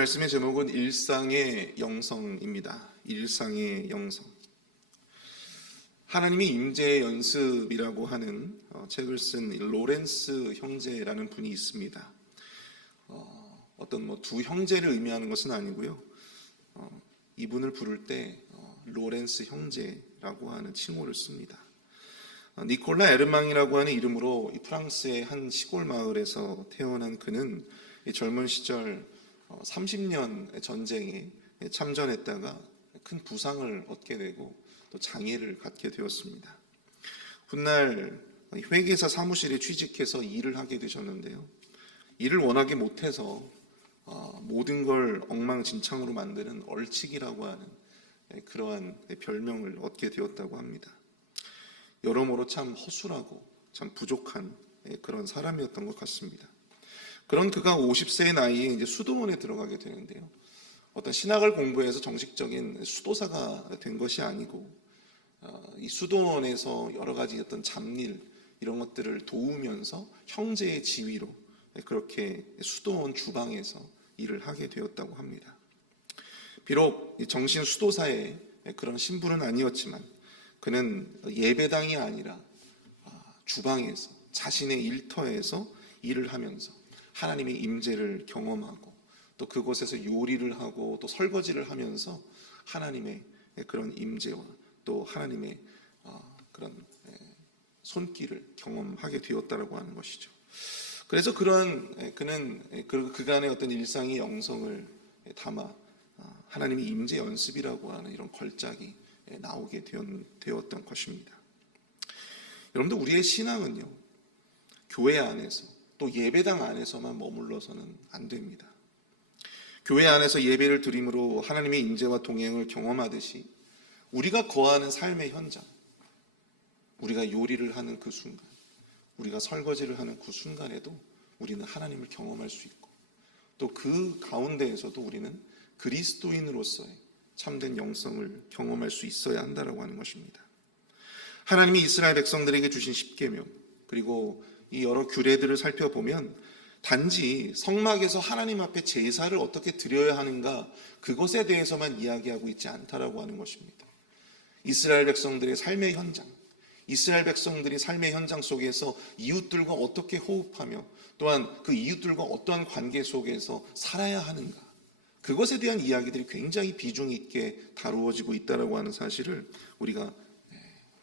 말씀의 제목은 일상의 영성입니다. 일상의 영성. 하나님의 임재 연습이라고 하는 책을 쓴 로렌스 형제라는 분이 있습니다. 어떤 두 형제를 의미하는 것은 아니고요. 이분을 부를 때 로렌스 형제라고 하는 칭호를 씁니다. 니콜라 에르망이라고 하는 이름으로 프랑스의 한 시골 마을에서 태어난 그는 젊은 시절 30년 전쟁에 참전했다가 큰 부상을 얻게 되고 또 장애를 갖게 되었습니다. 훗날 회계사 사무실에 취직해서 일을 하게 되셨는데요. 일을 워낙에 못해서 모든 걸 엉망진창으로 만드는 얼치기라고 하는 그러한 별명을 얻게 되었다고 합니다. 여러모로 참 허술하고 참 부족한 그런 사람이었던 것 같습니다. 그런 그가 50세의 나이에 이제 수도원에 들어가게 되는데요. 어떤 신학을 공부해서 정식적인 수도사가 된 것이 아니고 이 수도원에서 여러 가지 어떤 잡일 이런 것들을 도우면서 형제의 지위로 그렇게 수도원 주방에서 일을 하게 되었다고 합니다. 비록 정신 수도사의 그런 신분은 아니었지만 그는 예배당이 아니라 주방에서 자신의 일터에서 일을 하면서 하나님의 임재를 경험하고 또 그곳에서 요리를 하고 또 설거지를 하면서 하나님의 그런 임재와 또 하나님의 그런 손길을 경험하게 되었다라고 하는 것이죠. 그래서 그는 그간의 어떤 일상의 영성을 담아 하나님의 임재 연습이라고 하는 이런 걸작이 나오게 되었던 것입니다. 여러분들, 우리의 신앙은요, 교회 안에서 또 예배당 안에서만 머물러서는 안 됩니다. 교회 안에서 예배를 드림으로 하나님의 임재와 동행을 경험하듯이 우리가 거하는 삶의 현장, 우리가 요리를 하는 그 순간, 우리가 설거지를 하는 그 순간에도 우리는 하나님을 경험할 수 있고 또 그 가운데에서도 우리는 그리스도인으로서의 참된 영성을 경험할 수 있어야 한다라고 하는 것입니다. 하나님이 이스라엘 백성들에게 주신 십계명 그리고 이 여러 규례들을 살펴보면 단지 성막에서 하나님 앞에 제사를 어떻게 드려야 하는가 그것에 대해서만 이야기하고 있지 않다라고 하는 것입니다. 이스라엘 백성들의 삶의 현장, 이스라엘 백성들이 삶의 현장 속에서 이웃들과 어떻게 호흡하며 또한 그 이웃들과 어떠한 관계 속에서 살아야 하는가 그것에 대한 이야기들이 굉장히 비중 있게 다루어지고 있다라고 하는 사실을 우리가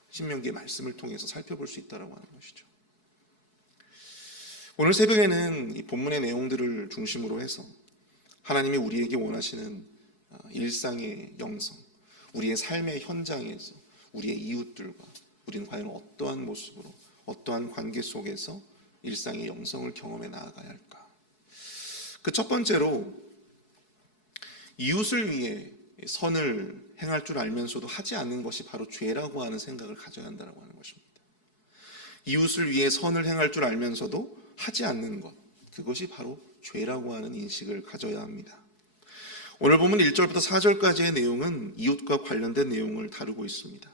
신명기의 말씀을 통해서 살펴볼 수 있다라고 하는 것이죠. 오늘 새벽에는 이 본문의 내용들을 중심으로 해서 하나님이 우리에게 원하시는 일상의 영성, 우리의 삶의 현장에서 우리의 이웃들과 우리는 과연 어떠한 모습으로 어떠한 관계 속에서 일상의 영성을 경험해 나아가야 할까? 그 첫 번째로 이웃을 위해 선을 행할 줄 알면서도 하지 않는 것이 바로 죄라고 하는 생각을 가져야 한다고 하는 것입니다. 이웃을 위해 선을 행할 줄 알면서도 하지 않는 것, 그것이 바로 죄라고 하는 인식을 가져야 합니다. 오늘 보면 1절부터 4절까지의 내용은 이웃과 관련된 내용을 다루고 있습니다.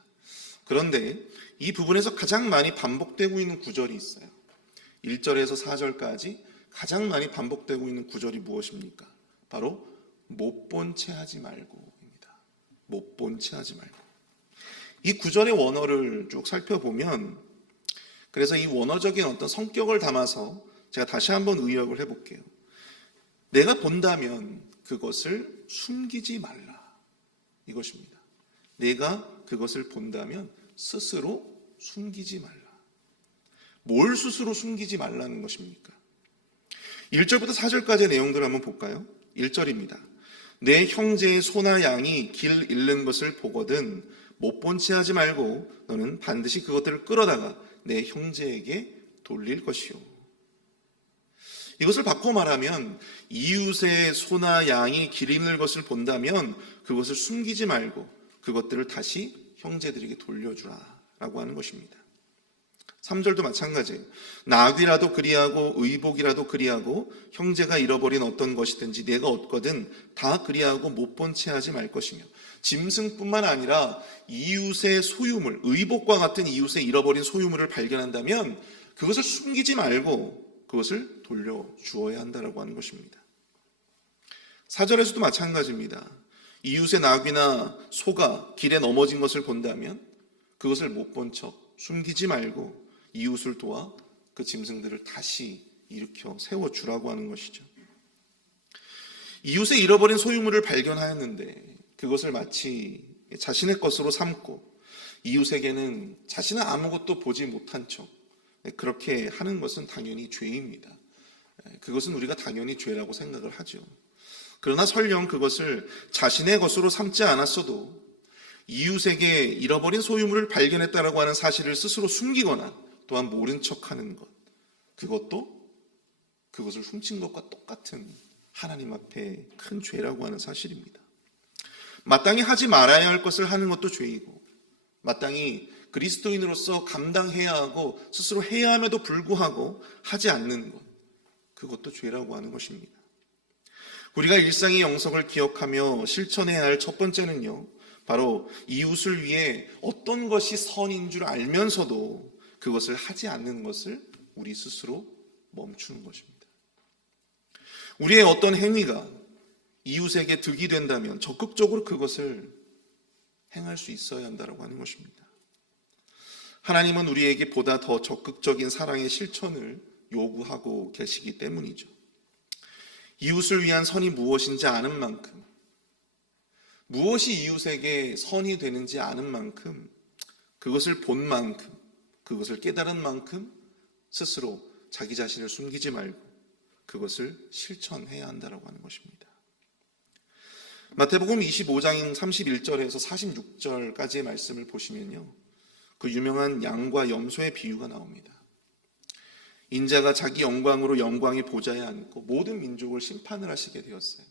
그런데 이 부분에서 가장 많이 반복되고 있는 구절이 있어요. 1절에서 4절까지 가장 많이 반복되고 있는 구절이 무엇입니까? 바로 못 본 채 하지 말고입니다. 못 본 채 하지 말고. 이 구절의 원어를 쭉 살펴보면 그래서 이 원어적인 어떤 성격을 담아서 제가 다시 한번 의역을 해볼게요. 내가 본다면 그것을 숨기지 말라. 이것입니다. 내가 그것을 본다면 스스로 숨기지 말라. 뭘 스스로 숨기지 말라는 것입니까? 1절부터 4절까지의 내용들을 한번 볼까요? 1절입니다. 내 형제의 소나 양이 길 잃는 것을 보거든 못 본 채 하지 말고 너는 반드시 그것들을 끌어다가 내 형제에게 돌릴 것이요. 이것을 바꿔 말하면 이웃의 소나 양이 길 잃는 것을 본다면 그것을 숨기지 말고 그것들을 다시 형제들에게 돌려주라 라고 하는 것입니다. 3절도 마찬가지예요. 나귀라도 그리하고 의복이라도 그리하고 형제가 잃어버린 어떤 것이든지 내가 얻거든 다 그리하고 못 본 채 하지 말 것이며 짐승뿐만 아니라 이웃의 소유물, 의복과 같은 이웃의 잃어버린 소유물을 발견한다면 그것을 숨기지 말고 그것을 돌려주어야 한다라고 하는 것입니다. 4절에서도 마찬가지입니다. 이웃의 나귀나 소가 길에 넘어진 것을 본다면 그것을 못 본 척 숨기지 말고 이웃을 도와 그 짐승들을 다시 일으켜 세워주라고 하는 것이죠. 이웃의 잃어버린 소유물을 발견하였는데 그것을 마치 자신의 것으로 삼고 이웃에게는 자신은 아무것도 보지 못한 척 그렇게 하는 것은 당연히 죄입니다. 그것은 우리가 당연히 죄라고 생각을 하죠. 그러나 설령 그것을 자신의 것으로 삼지 않았어도 이웃에게 잃어버린 소유물을 발견했다라고 하는 사실을 스스로 숨기거나 또한 모른 척하는 것, 그것을 훔친 것과 똑같은 하나님 앞에 큰 죄라고 하는 사실입니다. 마땅히 하지 말아야 할 것을 하는 것도 죄이고 마땅히 그리스도인으로서 감당해야 하고 스스로 해야 함에도 불구하고 하지 않는 것, 그것도 죄라고 하는 것입니다. 우리가 일상의 영성을 기억하며 실천해야 할 첫 번째는요, 바로 이웃을 위해 어떤 것이 선인 줄 알면서도 그것을 하지 않는 것을 우리 스스로 멈추는 것입니다. 우리의 어떤 행위가 이웃에게 득이 된다면 적극적으로 그것을 행할 수 있어야 한다고 하는 것입니다. 하나님은 우리에게 보다 더 적극적인 사랑의 실천을 요구하고 계시기 때문이죠. 이웃을 위한 선이 무엇인지 아는 만큼, 무엇이 이웃에게 선이 되는지 아는 만큼, 그것을 본 만큼, 그것을 깨달은 만큼 스스로 자기 자신을 숨기지 말고 그것을 실천해야 한다고 하는 것입니다. 마태복음 25장 31절에서 46절까지의 말씀을 보시면요, 그 유명한 양과 염소의 비유가 나옵니다. 인자가 자기 영광으로 영광의 보좌에 앉고 모든 민족을 심판을 하시게 되었어요.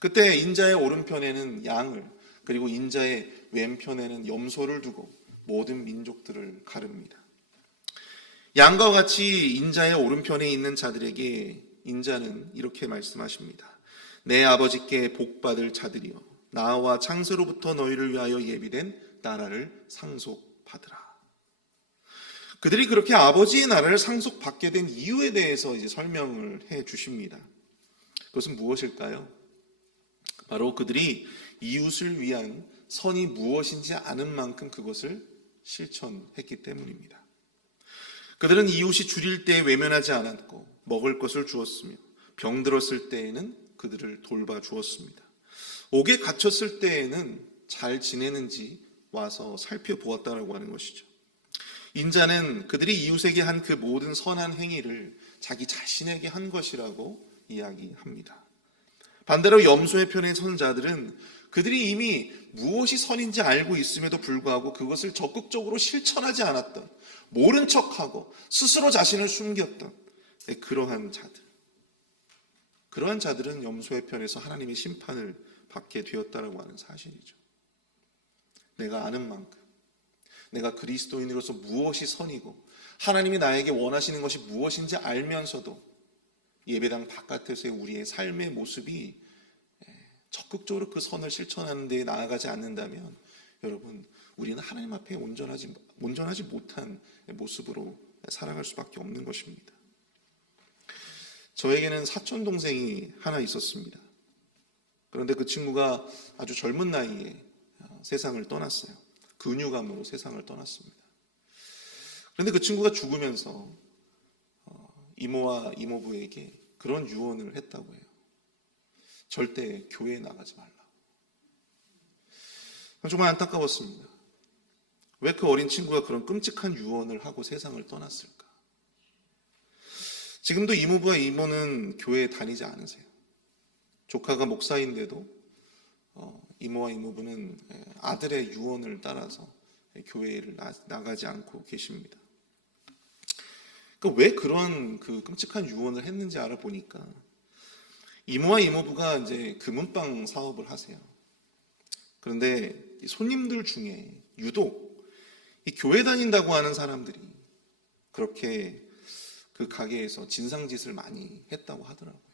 그때 인자의 오른편에는 양을, 그리고 인자의 왼편에는 염소를 두고 모든 민족들을 가릅니다. 양과 같이 인자의 오른편에 있는 자들에게 인자는 이렇게 말씀하십니다. 내 아버지께 복받을 자들이여, 나와 창세로부터 너희를 위하여 예비된 나라를 상속받으라. 그들이 그렇게 아버지의 나라를 상속받게 된 이유에 대해서 이제 설명을 해 주십니다. 그것은 무엇일까요? 바로 그들이 이웃을 위한 선이 무엇인지 아는 만큼 그것을 실천했기 때문입니다. 그들은 이웃이 줄일 때에 외면하지 않았고 먹을 것을 주었으며 병들었을 때에는 그들을 돌봐 주었습니다. 옥에 갇혔을 때에는 잘 지내는지 와서 살펴보았다라고 하는 것이죠. 인자는 그들이 이웃에게 한 그 모든 선한 행위를 자기 자신에게 한 것이라고 이야기합니다. 반대로 염소의 편의 선자들은 그들이 이미 무엇이 선인지 알고 있음에도 불구하고 그것을 적극적으로 실천하지 않았던, 모른 척하고 스스로 자신을 숨겼던 그러한 자들은 염소의 편에서 하나님의 심판을 받게 되었다라고 하는 사실이죠. 내가 아는 만큼, 내가 그리스도인으로서 무엇이 선이고 하나님이 나에게 원하시는 것이 무엇인지 알면서도 예배당 바깥에서의 우리의 삶의 모습이 적극적으로 그 선을 실천하는 데 나아가지 않는다면 여러분, 우리는 하나님 앞에 온전하지 못한 모습으로 살아갈 수밖에 없는 것입니다. 저에게는 사촌 동생이 하나 있었습니다. 그런데 그 친구가 아주 젊은 나이에 세상을 떠났어요. 근유감으로 세상을 떠났습니다. 그런데 그 친구가 죽으면서 이모와 이모부에게 그런 유언을 했다고 해요. 절대 교회에 나가지 말라고. 정말 안타까웠습니다. 왜 그 어린 친구가 그런 끔찍한 유언을 하고 세상을 떠났을까? 지금도 이모부와 이모는 교회에 다니지 않으세요. 조카가 목사인데도 이모와 이모부는 아들의 유언을 따라서 교회를 나가지 않고 계십니다. 왜 그런 그 끔찍한 유언을 했는지 알아보니까 이모와 이모부가 이제 금은방 사업을 하세요. 그런데 손님들 중에 유독 이 교회 다닌다고 하는 사람들이 그렇게 그 가게에서 진상짓을 많이 했다고 하더라고요.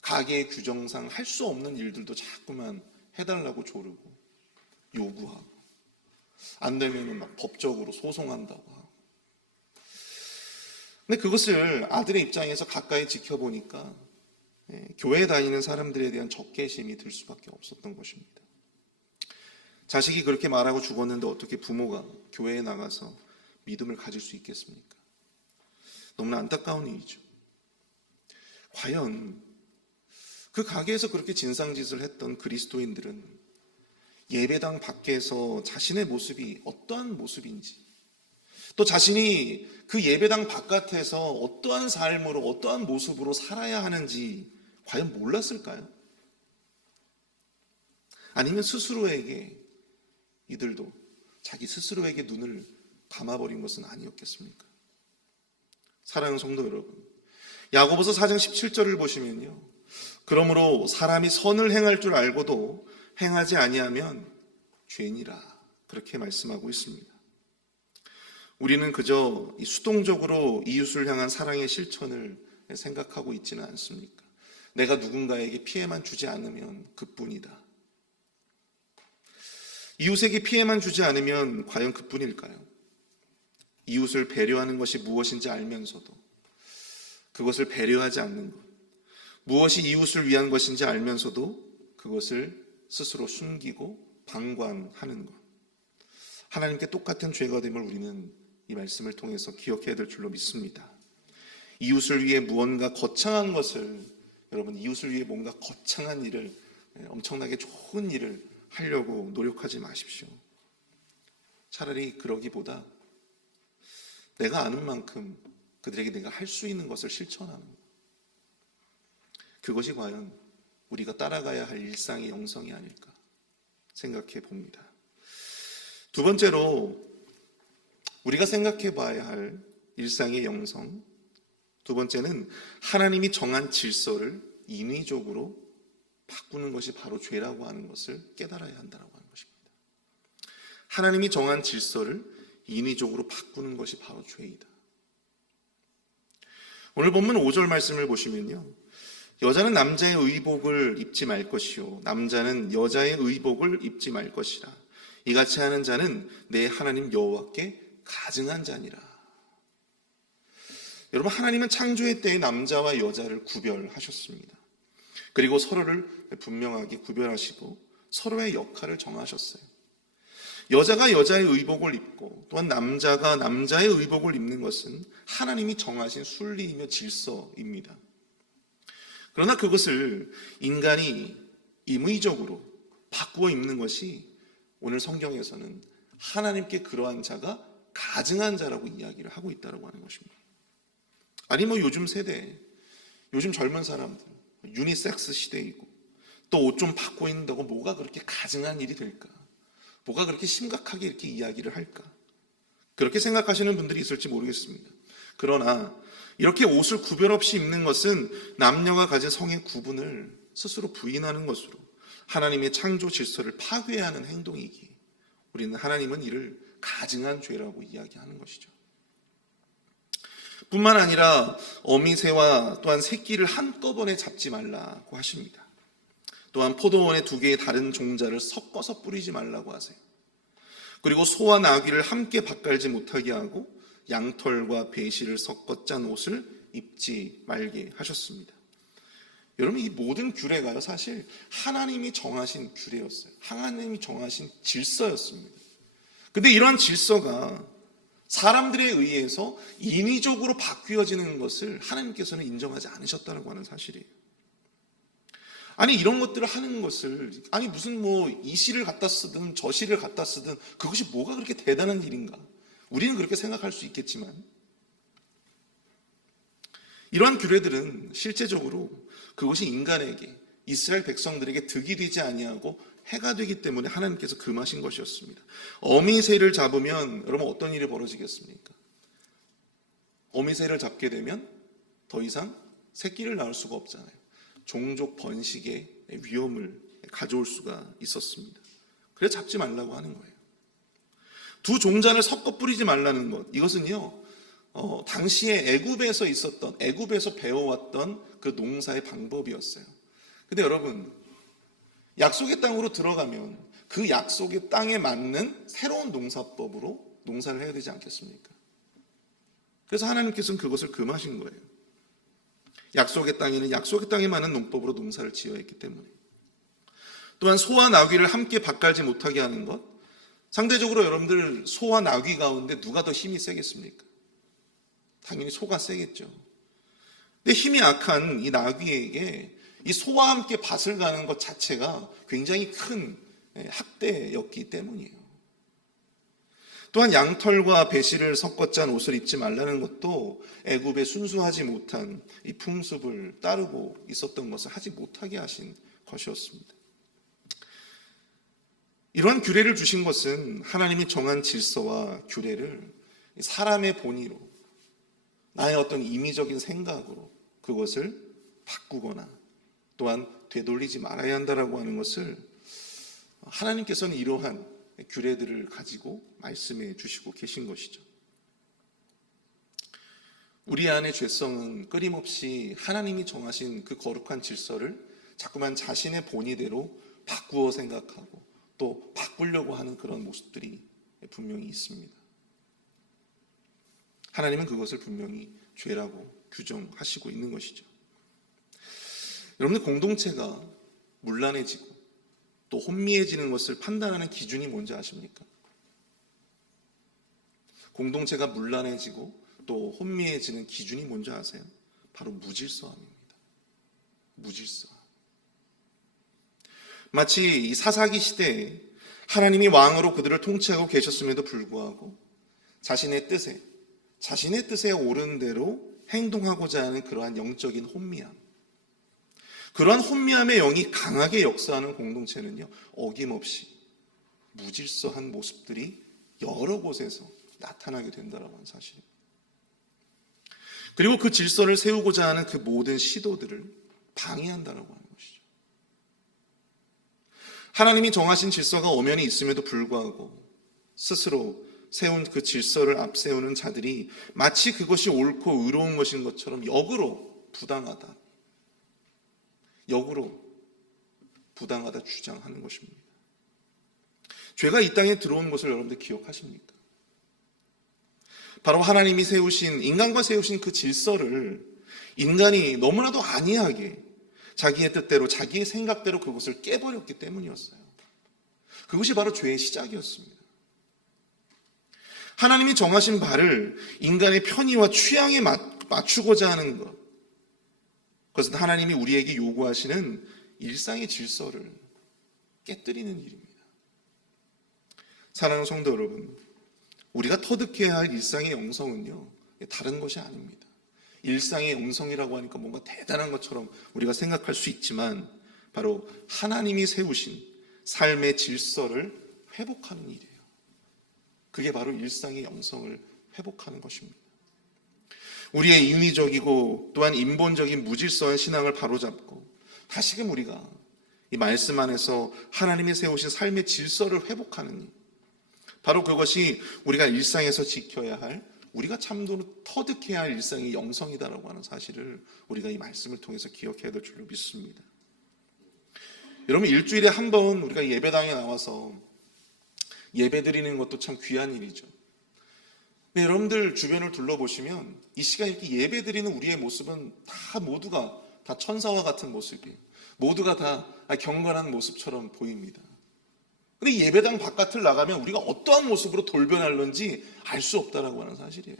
가게 규정상 할 수 없는 일들도 자꾸만 해달라고 조르고 요구하고 안 되면은 막 법적으로 소송한다고 하고. 근데 그것을 아들의 입장에서 가까이 지켜보니까 교회에 다니는 사람들에 대한 적개심이 들 수밖에 없었던 것입니다. 자식이 그렇게 말하고 죽었는데 어떻게 부모가 교회에 나가서 믿음을 가질 수 있겠습니까? 너무나 안타까운 일이죠. 과연 그 가게에서 그렇게 진상짓을 했던 그리스도인들은 예배당 밖에서 자신의 모습이 어떠한 모습인지, 또 자신이 그 예배당 바깥에서 어떠한 삶으로, 어떠한 모습으로 살아야 하는지 과연 몰랐을까요? 아니면 스스로에게, 이들도 자기 스스로에게 눈을 감아버린 것은 아니었겠습니까? 사랑하는 성도 여러분, 야고보서 4장 17절을 보시면요, 그러므로 사람이 선을 행할 줄 알고도 행하지 아니하면 죄니라, 그렇게 말씀하고 있습니다. 우리는 그저 수동적으로 이웃을 향한 사랑의 실천을 생각하고 있지는 않습니까? 내가 누군가에게 피해만 주지 않으면 그뿐이다. 이웃에게 피해만 주지 않으면 과연 그뿐일까요? 이웃을 배려하는 것이 무엇인지 알면서도 그것을 배려하지 않는 것, 무엇이 이웃을 위한 것인지 알면서도 그것을 스스로 숨기고 방관하는 것, 하나님께 똑같은 죄가 됨을 우리는 이 말씀을 통해서 기억해야 될 줄로 믿습니다. 이웃을 위해 무언가 거창한 것을, 여러분, 이웃을 위해 뭔가 거창한 일을, 엄청나게 좋은 일을 하려고 노력하지 마십시오. 차라리 그러기보다 내가 아는 만큼 그들에게 내가 할 수 있는 것을 실천하는 것, 그것이 과연 우리가 따라가야 할 일상의 영성이 아닐까 생각해 봅니다. 두 번째로 우리가 생각해 봐야 할 일상의 영성, 두 번째는 하나님이 정한 질서를 인위적으로 바꾸는 것이 바로 죄라고 하는 것을 깨달아야 한다고 하는 것입니다. 하나님이 정한 질서를 인위적으로 바꾸는 것이 바로 죄이다. 오늘 본문 5절 말씀을 보시면요, 여자는 남자의 의복을 입지 말 것이요 남자는 여자의 의복을 입지 말 것이라. 이같이 하는 자는 내 하나님 여호와께 가증한 자니라. 여러분, 하나님은 창조의 때에 남자와 여자를 구별하셨습니다. 그리고 서로를 분명하게 구별하시고 서로의 역할을 정하셨어요. 여자가 여자의 의복을 입고 또한 남자가 남자의 의복을 입는 것은 하나님이 정하신 순리이며 질서입니다. 그러나 그것을 인간이 임의적으로 바꾸어 입는 것이 오늘 성경에서는 하나님께 그러한 자가 가증한 자라고 이야기를 하고 있다고 하는 것입니다. 아니 요즘 세대, 요즘 젊은 사람들 유니섹스 시대이고 또 옷 좀 바꿔 입는다고 뭐가 그렇게 가증한 일이 될까? 뭐가 그렇게 심각하게 이렇게 이야기를 할까? 그렇게 생각하시는 분들이 있을지 모르겠습니다. 그러나 이렇게 옷을 구별 없이 입는 것은 남녀가 가진 성의 구분을 스스로 부인하는 것으로 하나님의 창조 질서를 파괴하는 행동이기에 우리는 하나님은 이를 가증한 죄라고 이야기하는 것이죠. 뿐만 아니라 어미새와 또한 새끼를 한꺼번에 잡지 말라고 하십니다. 또한 포도원에 두 개의 다른 종자를 섞어서 뿌리지 말라고 하세요. 그리고 소와 나귀를 함께 밭갈지 못하게 하고 양털과 배실을 섞어 짠 옷을 입지 말게 하셨습니다. 여러분, 이 모든 규례가요, 사실 하나님이 정하신 규례였어요. 하나님이 정하신 질서였습니다. 근데 이러한 질서가 사람들에 의해서 인위적으로 바뀌어지는 것을 하나님께서는 인정하지 않으셨다고 하는 사실이에요. 아니, 이런 것들을 하는 것을, 아니 무슨 이 시를 갖다 쓰든 저 시를 갖다 쓰든 그것이 뭐가 그렇게 대단한 일인가? 우리는 그렇게 생각할 수 있겠지만 이러한 규례들은 실제적으로 그것이 인간에게, 이스라엘 백성들에게 득이 되지 아니하고 해가 되기 때문에 하나님께서 금하신 것이었습니다. 어미새를 잡으면 여러분 어떤 일이 벌어지겠습니까? 어미새를 잡게 되면 더 이상 새끼를 낳을 수가 없잖아요. 종족 번식의 위험을 가져올 수가 있었습니다. 그래서 잡지 말라고 하는 거예요. 두 종자를 섞어 뿌리지 말라는 것, 이것은요 당시에 애굽에서 있었던, 애굽에서 배워왔던 그 농사의 방법이었어요. 근데 여러분, 약속의 땅으로 들어가면 그 약속의 땅에 맞는 새로운 농사법으로 농사를 해야 되지 않겠습니까? 그래서 하나님께서는 그것을 금하신 거예요. 약속의 땅에는 약속의 땅에 맞는 농법으로 농사를 지어야 했기 때문에. 또한 소와 나귀를 함께 밭갈지 못하게 하는 것. 상대적으로 여러분들 소와 나귀 가운데 누가 더 힘이 세겠습니까? 당연히 소가 세겠죠. 근데 힘이 약한 이 나귀에게 이 소와 함께 밭을 가는 것 자체가 굉장히 큰 학대였기 때문이에요. 또한 양털과 배실을 섞어 짠 옷을 입지 말라는 것도 애굽의 순수하지 못한 이 풍습을 따르고 있었던 것을 하지 못하게 하신 것이었습니다. 이러한 규례를 주신 것은 하나님이 정한 질서와 규례를 사람의 본의로, 나의 어떤 임의적인 생각으로 그것을 바꾸거나 또한 되돌리지 말아야 한다라고 하는 것을 하나님께서는 이러한 규례들을 가지고 말씀해 주시고 계신 것이죠. 우리 안의 죄성은 끊임없이 하나님이 정하신 그 거룩한 질서를 자꾸만 자신의 본의대로 바꾸어 생각하고 또 바꾸려고 하는 그런 모습들이 분명히 있습니다. 하나님은 그것을 분명히 죄라고 규정하시고 있는 것이죠. 여러분들, 공동체가 문란해지고 또 혼미해지는 것을 판단하는 기준이 뭔지 아십니까? 공동체가 문란해지고 또 혼미해지는 기준이 뭔지 아세요? 바로 무질서함입니다. 무질서함. 마치 이 사사기 시대에 하나님이 왕으로 그들을 통치하고 계셨음에도 불구하고 자신의 뜻에 옳은 대로 행동하고자 하는 그러한 영적인 혼미함, 그러한 혼미함의 영이 강하게 역사하는 공동체는요, 어김없이 무질서한 모습들이 여러 곳에서 나타나게 된다는 사실입니다. 그리고 그 질서를 세우고자 하는 그 모든 시도들을 방해한다는 것이죠. 하나님이 정하신 질서가 엄연히 있음에도 불구하고 스스로 세운 그 질서를 앞세우는 자들이 마치 그것이 옳고 의로운 것인 것처럼 역으로 부당하다 주장하는 것입니다. 죄가 이 땅에 들어온 것을 여러분들 기억하십니까? 바로 하나님이 인간과 세우신 그 질서를 인간이 너무나도 안이하게 자기의 뜻대로, 자기의 생각대로 그것을 깨버렸기 때문이었어요. 그것이 바로 죄의 시작이었습니다. 하나님이 정하신 바를 인간의 편의와 취향에 맞추고자 하는 것, 그것은 하나님이 우리에게 요구하시는 일상의 질서를 깨뜨리는 일입니다. 사랑하는 성도 여러분, 우리가 터득해야 할 일상의 영성은요, 다른 것이 아닙니다. 일상의 영성이라고 하니까 뭔가 대단한 것처럼 우리가 생각할 수 있지만 바로 하나님이 세우신 삶의 질서를 회복하는 일이에요. 그게 바로 일상의 영성을 회복하는 것입니다. 우리의 인위적이고 또한 인본적인 무질서한 신앙을 바로잡고 다시금 우리가 이 말씀 안에서 하나님이 세우신 삶의 질서를 회복하는 일, 바로 그것이 우리가 일상에서 지켜야 할, 우리가 참으로 터득해야 할 일상의 영성이다라고 하는 사실을 우리가 이 말씀을 통해서 기억해야 될 줄로 믿습니다. 여러분, 일주일에 한 번 우리가 예배당에 나와서 예배 드리는 것도 참 귀한 일이죠. 근데 여러분들 주변을 둘러보시면 이 시간에 이렇게 예배 드리는 우리의 모습은 모두가 다 천사와 같은 모습이에요. 모두가 다 경건한 모습처럼 보입니다. 근데 예배당 바깥을 나가면 우리가 어떠한 모습으로 돌변할는지 알 수 없다라고 하는 사실이에요.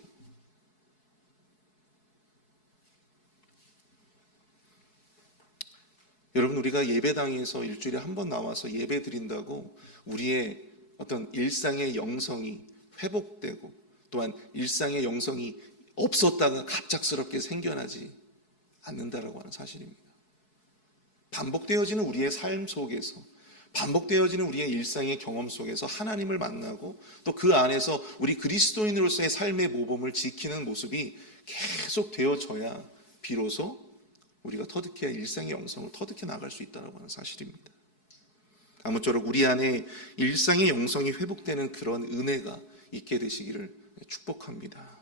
여러분, 우리가 예배당에서 일주일에 한 번 나와서 예배 드린다고 우리의 어떤 일상의 영성이 회복되고 또한 일상의 영성이 없었다가 갑작스럽게 생겨나지 않는다라고 하는 사실입니다. 반복되어지는 우리의 삶 속에서, 반복되어지는 우리의 일상의 경험 속에서 하나님을 만나고 또 그 안에서 우리 그리스도인으로서의 삶의 모범을 지키는 모습이 계속 되어져야 비로소 우리가 터득해야 일상의 영성을 터득해 나갈 수 있다는 사실입니다. 아무쪼록 우리 안에 일상의 영성이 회복되는 그런 은혜가 있게 되시기를 축복합니다.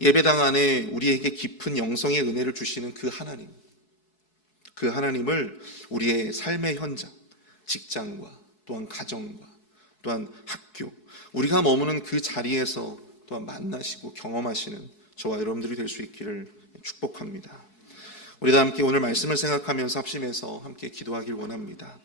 예배당 안에 우리에게 깊은 영성의 은혜를 주시는 그 하나님을 우리의 삶의 현장, 직장과 또한 가정과 또한 학교, 우리가 머무는 그 자리에서 또한 만나시고 경험하시는 저와 여러분들이 될 수 있기를 축복합니다. 우리 다 함께 오늘 말씀을 생각하면서 합심해서 함께 기도하길 원합니다.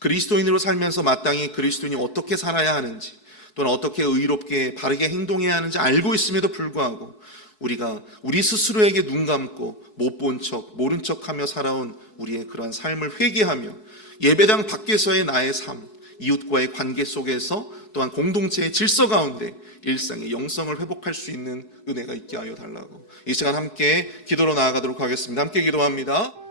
그리스도인으로 살면서 마땅히 그리스도인이 어떻게 살아야 하는지, 또는 어떻게 의롭게 바르게 행동해야 하는지 알고 있음에도 불구하고 우리가 우리 스스로에게 눈 감고 못 본 척, 모른 척하며 살아온 우리의 그러한 삶을 회개하며 예배당 밖에서의 나의 삶, 이웃과의 관계 속에서 또한 공동체의 질서 가운데 일상의 영성을 회복할 수 있는 은혜가 있게 하여 달라고 이 시간 함께 기도로 나아가도록 하겠습니다. 함께 기도합니다.